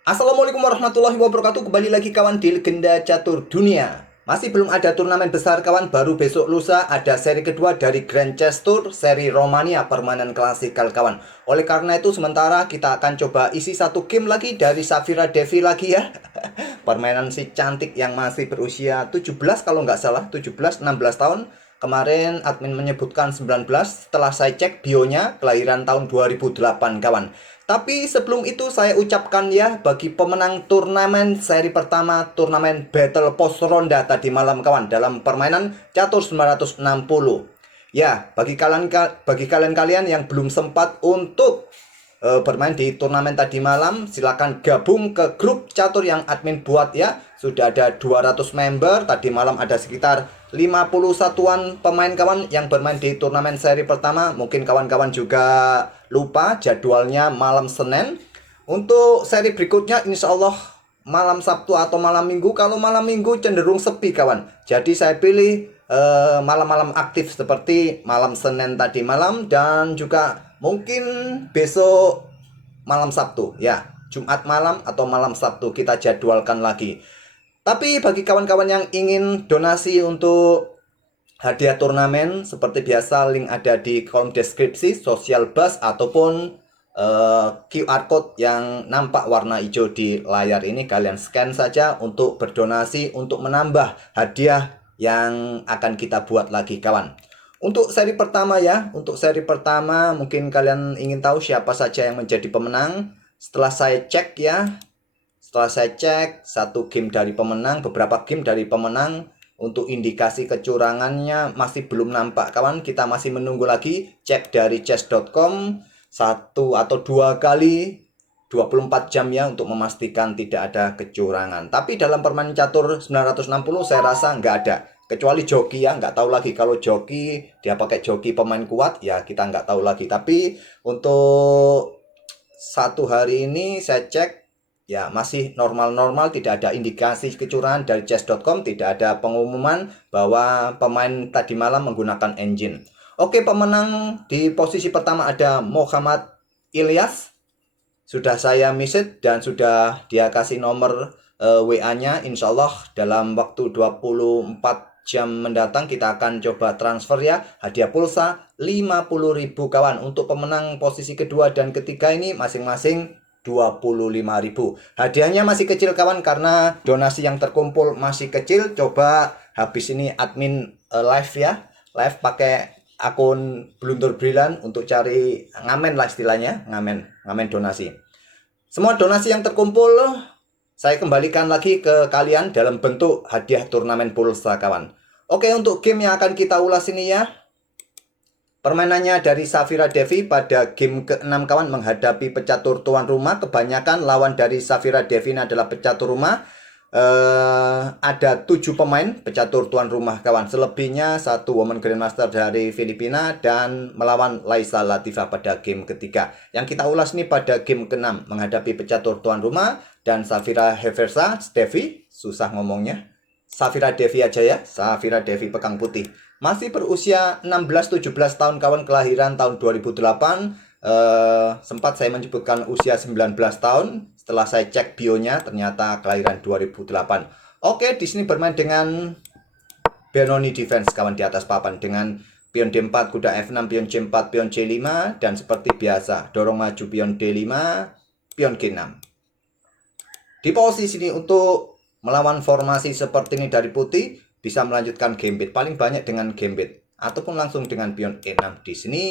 Assalamualaikum warahmatullahi wabarakatuh. Kembali lagi kawan di Legenda Catur Dunia. Masih belum ada turnamen besar kawan. Baru besok lusa ada seri kedua dari Grand Chess Tour, seri Romania permainan klasikal kawan. Oleh karena itu sementara kita akan coba isi satu game lagi dari Safira Devi lagi ya. Permainan si cantik yang masih berusia 17 kalau nggak salah, 17 16 tahun. Kemarin admin menyebutkan 19, setelah saya cek bionya kelahiran tahun 2008 kawan. Tapi sebelum itu saya ucapkan ya bagi pemenang turnamen seri pertama turnamen Battle Post Ronda tadi malam kawan dalam permainan catur 960. Ya, bagi kalian yang belum sempat untuk bermain di turnamen tadi malam, silakan gabung ke grup catur yang admin buat ya. Sudah ada 200 member, tadi malam ada sekitar 50 satuan pemain kawan yang bermain di turnamen seri pertama. Mungkin kawan-kawan juga lupa jadwalnya malam Senin. Untuk seri berikutnya insya Allah malam Sabtu atau malam Minggu. Kalau malam Minggu cenderung sepi kawan. Jadi saya pilih malam-malam aktif seperti malam Senin tadi malam dan juga mungkin besok malam Sabtu ya. Jumat malam atau malam Sabtu kita jadwalkan lagi. Tapi bagi kawan-kawan yang ingin donasi untuk hadiah turnamen seperti biasa link ada di kolom deskripsi Social Bus ataupun QR code yang nampak warna hijau di layar ini kalian scan saja untuk berdonasi untuk menambah hadiah yang akan kita buat lagi kawan. Untuk seri pertama ya, untuk seri pertama mungkin kalian ingin tahu siapa saja yang menjadi pemenang. Setelah saya cek ya, setelah saya cek satu game dari pemenang, beberapa game dari pemenang untuk indikasi kecurangannya masih belum nampak kawan. Kita masih menunggu lagi cek dari chess.com satu atau dua kali 24 jam ya untuk memastikan tidak ada kecurangan. Tapi dalam permainan catur 960 saya rasa nggak ada. Kecuali joki ya, nggak tahu lagi kalau joki dia pakai joki pemain kuat ya kita nggak tahu lagi. Tapi untuk satu hari ini saya cek ya masih normal-normal, tidak ada indikasi kecurangan dari chess.com, tidak ada pengumuman bahwa pemain tadi malam menggunakan engine. Oke, pemenang di posisi pertama ada Muhammad Ilyas. Sudah saya message dan sudah dia kasih nomor WA-nya. Insya Allah dalam waktu 24 jam mendatang kita akan coba transfer ya. Hadiah pulsa 50.000 kawan. Untuk pemenang posisi kedua dan ketiga ini masing-masing 25.000. Hadiahnya masih kecil kawan karena donasi yang terkumpul masih kecil. Coba habis ini admin live ya. Live pakai akun Bluntur Brilliant untuk cari ngamen lah istilahnya, ngamen donasi. Semua donasi yang terkumpul saya kembalikan lagi ke kalian dalam bentuk hadiah turnamen pulsa kawan. Oke, untuk game yang akan kita ulas ini ya. Permainannya dari Safira Devi pada game ke-6 kawan menghadapi pecatur tuan rumah. Kebanyakan lawan dari Safira Devi adalah pecatur rumah. Ada 7 pemain pecatur tuan rumah kawan. Selebihnya satu woman grandmaster dari Filipina dan melawan Laisa Latifah pada game ketiga. Yang kita ulas nih pada game ke-6 menghadapi pecatur tuan rumah dan Safira Heversa Devi, susah ngomongnya. Safira Devi aja ya, Safira Devi Pekang Putih. Masih berusia 16-17 tahun kawan, kelahiran tahun 2008. Sempat saya menyebutkan usia 19 tahun. Setelah saya cek bionya ternyata kelahiran 2008. Oke, di sini bermain dengan Benoni defense kawan di atas papan dengan pion D4, kuda F6, pion C4, pion C5 dan seperti biasa dorong maju pion D5, pion G6. Di posisi ini untuk melawan formasi seperti ini dari putih bisa melanjutkan gambit paling banyak dengan gambit ataupun langsung dengan pion E6 di sini.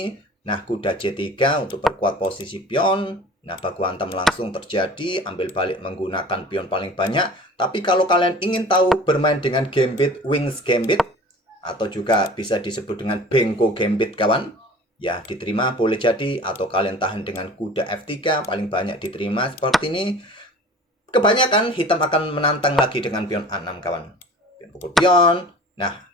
Nah, kuda C3 untuk perkuat posisi pion. Nah, baku hantam langsung terjadi, ambil balik menggunakan pion paling banyak. Tapi kalau kalian ingin tahu bermain dengan gambit, wings gambit atau juga bisa disebut dengan bengko gambit kawan, ya diterima boleh jadi, atau kalian tahan dengan kuda F3 paling banyak diterima seperti ini. Kebanyakan hitam akan menantang lagi dengan pion A6 kawan. Pion pukul pion. Nah,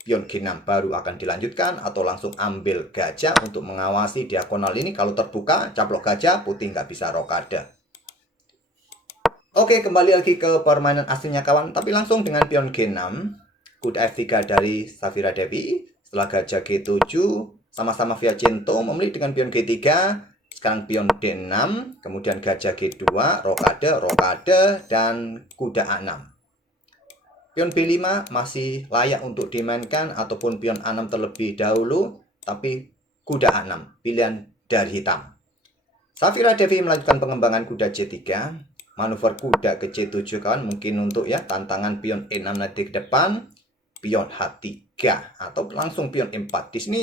pion G6 baru akan dilanjutkan atau langsung ambil gajah untuk mengawasi diagonal ini. Kalau terbuka, caplok gajah, putih nggak bisa rokade. Oke, kembali lagi ke permainan aslinya kawan. Tapi langsung dengan pion G6, kuda F3 dari Safira Devi. Setelah gajah G7, sama-sama via Cinto memilih dengan pion G3. Sekarang pion D6, kemudian gajah G2, rokade, dan kuda A6. Pion B5 masih layak untuk dimainkan ataupun pion A6 terlebih dahulu, tapi kuda A6 pilihan dari hitam. Safira Devi melanjutkan pengembangan kuda C3, manuver kuda ke C7 kawan, mungkin untuk ya tantangan pion E6 nanti ke depan, pion H3 atau langsung pion E4. Di sini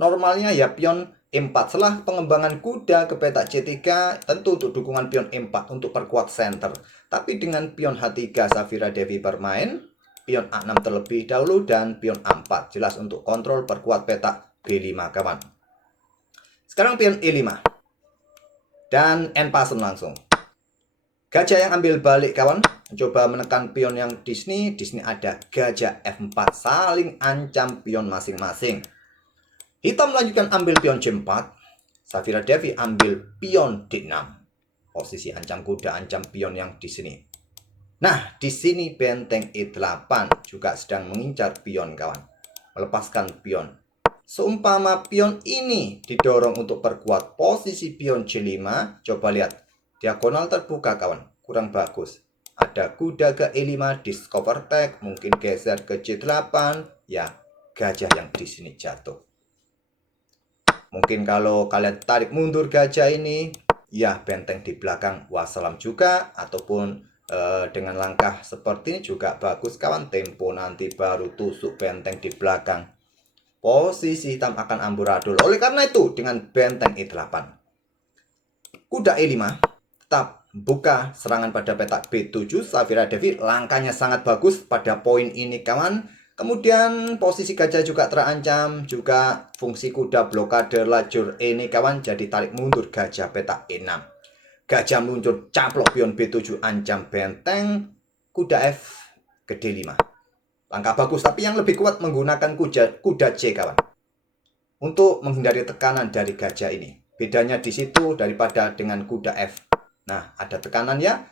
normalnya ya pion E4. Setelah pengembangan kuda ke petak C3, tentu untuk dukungan pion E4 untuk perkuat center. Tapi dengan pion H3 Safira Devi bermain, pion A6 terlebih dahulu dan pion A4 jelas untuk kontrol perkuat petak B5 kawan. Sekarang pion E5 dan end pasen langsung. Gajah yang ambil balik kawan, coba menekan pion yang di sini ada gajah F4, saling ancam pion masing-masing. Hitam melanjutkan ambil pion C4, Safira Devi ambil pion D6. Posisi ancam kuda, ancam pion yang di sini. Nah, di sini benteng E8 juga sedang mengincar pion kawan, melepaskan pion. Seumpama pion ini didorong untuk perkuat posisi pion C5, coba lihat. Diagonal terbuka kawan, kurang bagus. Ada kuda ke E5, discover tag, mungkin geser ke C8, ya gajah yang di sini jatuh. Mungkin kalau kalian tarik mundur gajah ini, ya benteng di belakang wassalam juga, ataupun dengan langkah seperti ini juga bagus kawan. Tempo nanti baru tusuk benteng di belakang. Posisi hitam akan amburadul. Oleh karena itu, dengan benteng E8, kuda E5 tetap buka serangan pada petak B7. Safira Devi langkahnya sangat bagus pada poin ini kawan. Kemudian posisi gajah juga terancam, juga fungsi kuda blokade lajur ini kawan, jadi tarik mundur gajah petak E6. Gajah meluncur caplok pion B7 ancam benteng, kuda F ke D5. Langkah bagus, tapi yang lebih kuat menggunakan kuda C kawan, untuk menghindari tekanan dari gajah ini. Bedanya di situ daripada dengan kuda F. Nah, ada tekanan ya.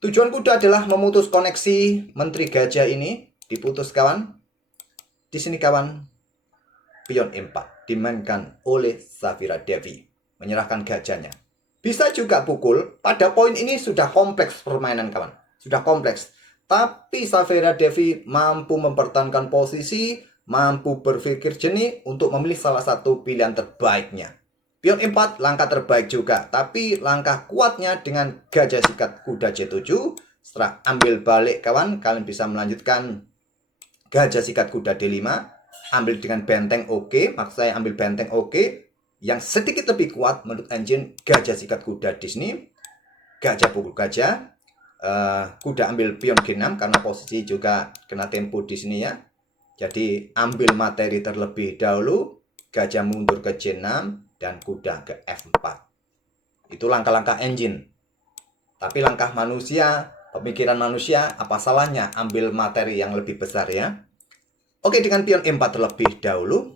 Tujuan kuda adalah memutus koneksi menteri gajah ini. Diputus kawan. Di sini kawan, pion E4 dimainkan oleh Safira Devi, menyerahkan gajahnya. Bisa juga pukul. Pada poin ini sudah kompleks permainan kawan, sudah kompleks. Tapi Safira Devi mampu mempertahankan posisi, mampu berpikir jernih untuk memilih salah satu pilihan terbaiknya. Pion E4 langkah terbaik juga, tapi langkah kuatnya dengan gajah sikat kuda C7. Setelah ambil balik kawan, kalian bisa melanjutkan gajah sikat kuda D5, ambil dengan benteng oke, maksud saya ambil benteng oke, yang sedikit lebih kuat menurut engine gajah sikat kuda di sini, gajah pukul gajah, kuda ambil pion G6 karena posisi juga kena tempo di sini ya. Jadi ambil materi terlebih dahulu, gajah mundur ke C6 dan kuda ke F4. Itu langkah-langkah engine. Tapi langkah manusia, pemikiran manusia, apa salahnya ambil materi yang lebih besar ya. Oke, dengan pion E4 terlebih dahulu.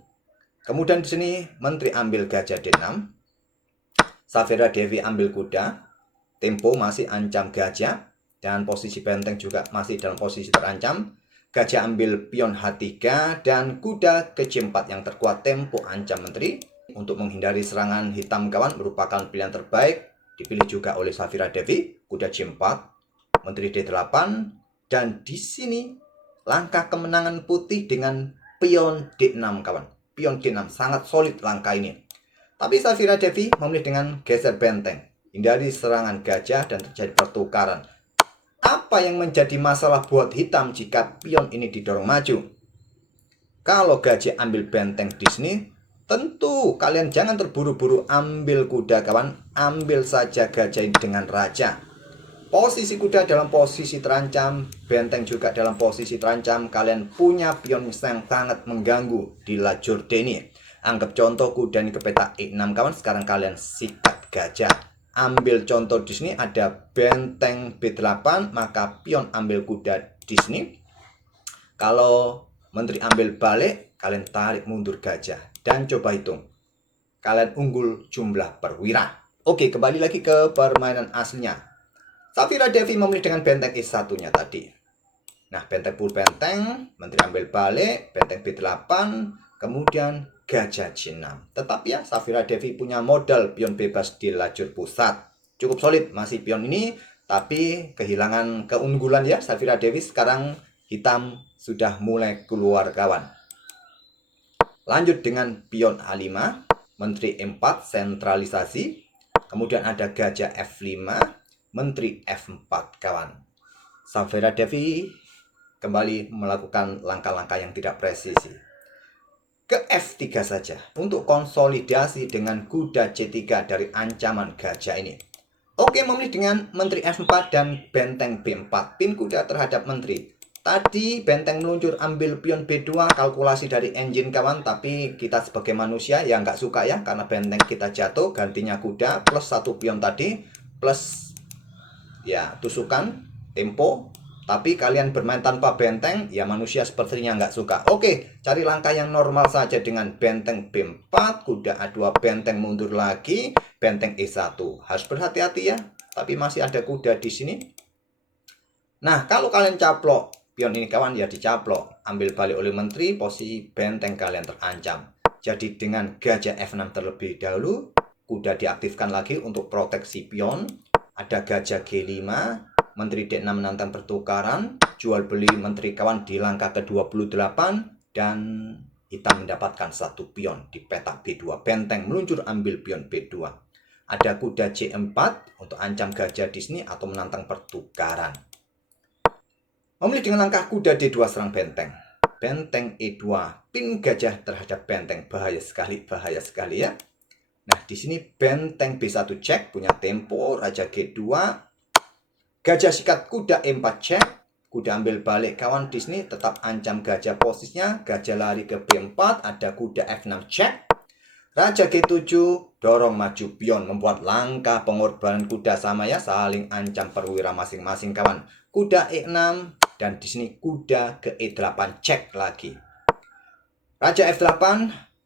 Kemudian di sini menteri ambil gajah D6. Safira Devi ambil kuda. Tempo masih ancam gajah dan posisi benteng juga masih dalam posisi terancam. Gajah ambil pion H3 dan kuda ke C4 yang terkuat, tempo ancam menteri. Untuk menghindari serangan hitam kawan, merupakan pilihan terbaik. Dipilih juga oleh Safira Devi, kuda C4, menteri D8, dan di sini langkah kemenangan putih dengan pion D6 kawan. Pion D6 sangat solid langkah ini. Tapi Safira Devi memilih dengan geser benteng, hindari serangan gajah dan terjadi pertukaran. Apa yang menjadi masalah buat hitam jika pion ini didorong maju? Kalau gajah ambil benteng di sini, tentu kalian jangan terburu-buru ambil kuda kawan. Ambil saja gajah ini dengan raja. Posisi kuda dalam posisi terancam, benteng juga dalam posisi terancam. Kalian punya pion yang sangat mengganggu di lajur D ini. Anggap contoh kuda ini ke petak E6 kawan. Sekarang kalian sikat gajah. Ambil contoh di sini ada benteng B8, maka pion ambil kuda di sini. Kalau menteri ambil balik, kalian tarik mundur gajah dan coba hitung. Kalian unggul jumlah perwira. Oke, kembali lagi ke permainan aslinya. Safira Devi memilih dengan benteng E1-nya tadi. Nah, benteng full benteng, menteri ambil balik, benteng B8, kemudian gajah C6. Tetapi ya, Safira Devi punya modal pion bebas di lajur pusat. Cukup solid masih pion ini, tapi kehilangan keunggulan ya Safira Devi. Sekarang hitam sudah mulai keluar kawan. Lanjut dengan pion A5, menteri E4 sentralisasi. Kemudian ada gajah F5, menteri F4 kawan. Safira Devi kembali melakukan langkah-langkah yang tidak presisi. Ke F3 saja untuk konsolidasi dengan kuda C3 dari ancaman gajah ini. Oke, memilih dengan menteri F4 dan benteng B4. Pin kuda terhadap menteri. Tadi benteng meluncur ambil pion B2, kalkulasi dari engine kawan. Tapi kita sebagai manusia ya nggak suka ya, karena benteng kita jatuh, gantinya kuda plus satu pion tadi, plus ya tusukan, tempo. Tapi kalian bermain tanpa benteng, ya manusia sepertinya nggak suka. Oke, cari langkah yang normal saja dengan benteng B4, kuda A2, benteng mundur lagi, benteng E1. Harus berhati-hati ya, tapi masih ada kuda di sini. Nah, kalau kalian caplok pion ini kawan, ya dicaplok. Ambil balik oleh menteri, posisi benteng kalian terancam. Jadi dengan gajah F6 terlebih dahulu, kuda diaktifkan lagi untuk proteksi pion. Ada gajah G5, menteri D6 menantang pertukaran, jual beli menteri kawan di langkah ke-28, dan hitam mendapatkan satu pion di petak B2. Benteng meluncur ambil pion B2. Ada kuda C4 untuk ancam gajah di sini atau menantang pertukaran. Memilih dengan langkah kuda D2 serang benteng. Benteng E2, pin gajah terhadap benteng, bahaya sekali ya. Nah, di sini benteng B1 cek, punya tempo, raja G2, gajah sikat kuda E4 cek, kuda ambil balik kawan di sini tetap ancam gajah posisinya, gajah lari ke B4, ada kuda F6 cek, raja G7 dorong maju pion, membuat langkah pengorbanan kuda sama ya, saling ancam perwira masing-masing kawan. Kuda E6 dan di sini kuda ke E8 cek lagi. Raja F8,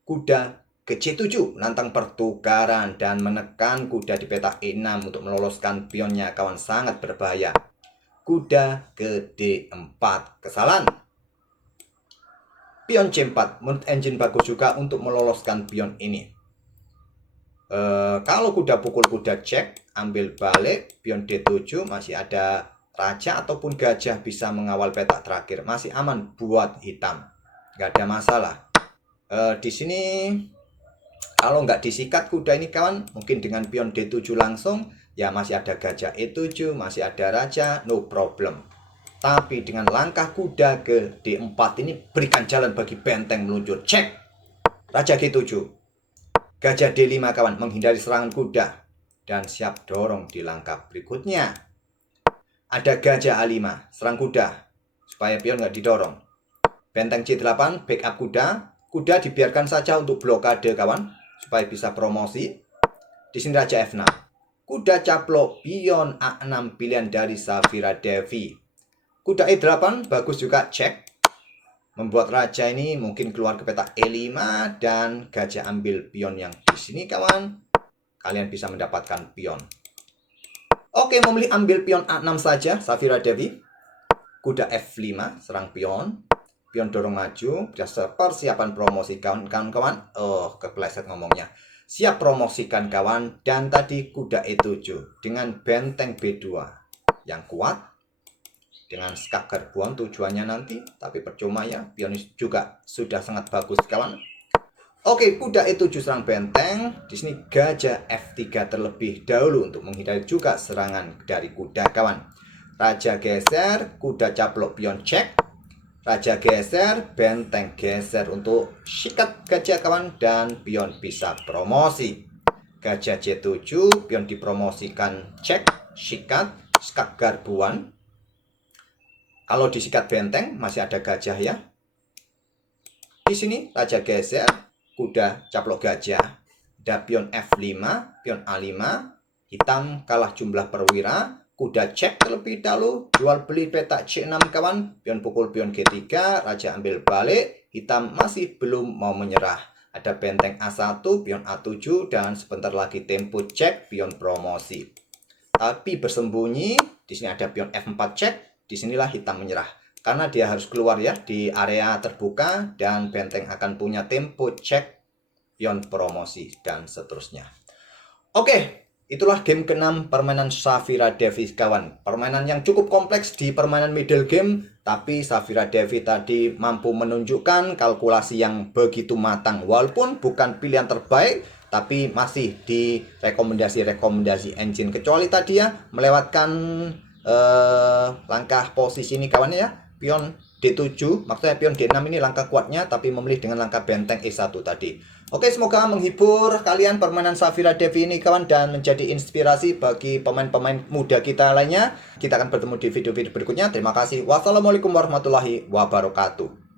kuda ke C7 menantang pertukaran dan menekan kuda di petak E6 untuk meloloskan pionnya kawan, sangat berbahaya. Kuda ke D4, kesalahan. Pion C4, menurut engine bagus juga untuk meloloskan pion ini. Kalau kuda pukul kuda cek, ambil balik, pion D7 masih ada raja ataupun gajah bisa mengawal petak terakhir, masih aman buat hitam, nggak ada masalah. Di sini kalau nggak disikat kuda ini kawan, mungkin dengan pion D7 langsung, ya masih ada gajah E7, masih ada raja, no problem. Tapi dengan langkah kuda ke D4 ini berikan jalan bagi benteng meluncur, cek, raja G7. Gajah D5 kawan, menghindari serangan kuda dan siap dorong di langkah berikutnya. Ada gajah A5, serang kuda supaya pion nggak didorong. Benteng C8, backup kuda. Kuda dibiarkan saja untuk blokade kawan, supaya bisa promosi. Di sini raja F6. Kuda caplok pion A6, pilihan dari Safira Devi. Kuda E8 bagus juga, cek. Membuat raja ini mungkin keluar ke petak E5 dan gajah ambil pion yang di sini kawan. Kalian bisa mendapatkan pion. Oke, memilih ambil pion A6 saja Safira Devi. Kuda F5 serang pion. Pion dorong maju. Persiapan promosi kawan-kawan. Kepleset ngomongnya. Siap promosikan kawan. Dan tadi kuda E7 dengan benteng B2 yang kuat. Dengan skak garbuan tujuannya nanti, tapi percuma ya, pion juga sudah sangat bagus kawan. Oke, kuda E7 serang benteng. Di sini gajah F3 terlebih dahulu untuk menghindari juga serangan dari kuda kawan. Raja geser, kuda caplok pion cek. Raja geser, benteng geser untuk sikat gajah kawan dan pion bisa promosi. Gajah C7, pion dipromosikan cek, sikat, skak garbuan. Kalau disikat benteng masih ada gajah ya. Di sini raja geser, kuda caplok gajah. Ada pion F5, pion A5, hitam kalah jumlah perwira. Kuda cek terlebih dahulu, jual beli petak C6 kawan. Pion pukul pion G3, raja ambil balik. Hitam masih belum mau menyerah. Ada benteng A1, pion A7 dan sebentar lagi tempo cek, pion promosi. Tapi bersembunyi, di sini ada pion F4 cek. Disinilah hitam menyerah. karena dia harus keluar ya di area terbuka dan benteng akan punya tempo cek, pion promosi dan seterusnya. Oke, itulah game ke-6 permainan Safira Devi kawan. Permainan yang cukup kompleks di permainan middle game, tapi Safira Devi tadi mampu menunjukkan kalkulasi yang begitu matang. Walaupun bukan pilihan terbaik, tapi masih di rekomendasi engine. Kecuali tadi ya, melewatkan langkah posisi ini kawannya ya. Pion D7, maksudnya pion D6 ini langkah kuatnya, tapi memilih dengan langkah benteng E1 tadi. Oke, semoga menghibur kalian permainan Safira Devi ini kawan dan menjadi inspirasi bagi pemain-pemain muda kita lainnya. Kita akan bertemu di video-video berikutnya. Terima kasih. Wassalamualaikum warahmatullahi wabarakatuh.